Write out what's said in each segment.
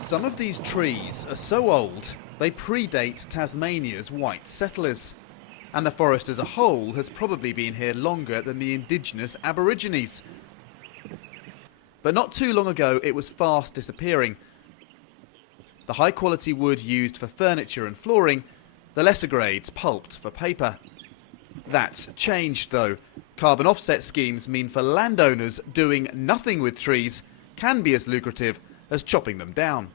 Some of these trees are so old, they predate Tasmania's white settlers. And the forest as a whole has probably been here longer than the indigenous Aborigines. But not too long ago, it was fast disappearing. The high-quality wood used for furniture and flooring, the lesser grades pulped for paper. That's changed, though. Carbon offset schemes mean for landowners doing nothing with trees can be as lucrative as chopping them down.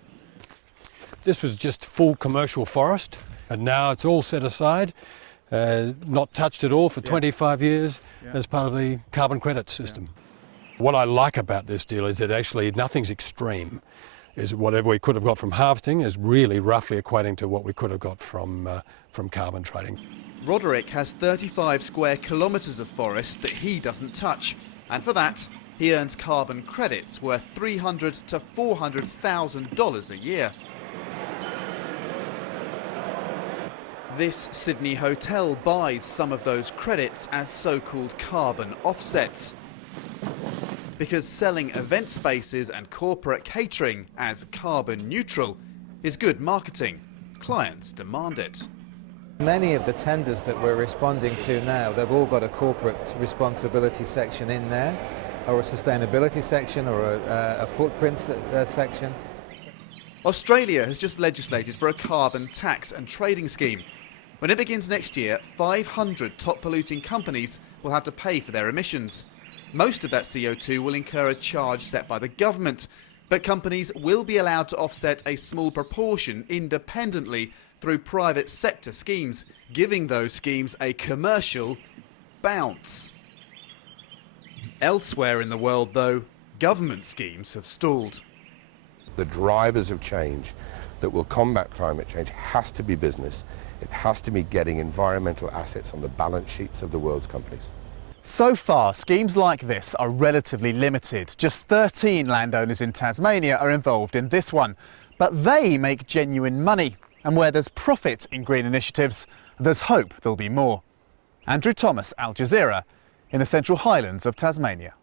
This was just full commercial forest, and now it's all set aside, not touched at all for 25 years as part of the carbon credit system. What I like about this deal is that actually nothing's extreme. Is whatever we could have got from harvesting is really roughly equating to what we could have got from carbon trading. RODERIC has 35 square kilometres of forest that he doesn't touch, and for that he earns carbon credits worth $300,000 to $400,000 a year. This Sydney hotel buys some of those credits as so-called carbon offsets. Because selling event spaces and corporate catering as carbon neutral is good marketing, clients demand it. Many of the tenders that we're responding to now, they've all got a corporate responsibility section in there, or a sustainability section, or a footprint section. Australia has just legislated for a carbon tax and trading scheme. When it begins next year, 500 top polluting companies will have to pay for their emissions. Most of that CO2 will incur a charge set by the government, but companies will be allowed to offset a small proportion independently through private sector schemes, giving those schemes a commercial bounce. Elsewhere in the world, though, government schemes have stalled. The drivers of change that will combat climate change has to be business. It has to be getting environmental assets on the balance sheets of the world's companies. So far, schemes like this are relatively limited. Just 13 landowners in Tasmania are involved in this one. But they make genuine money. And where there's profit in green initiatives, there's hope there'll be more. Andrew Thomas, Al Jazeera, in the Central Highlands of Tasmania.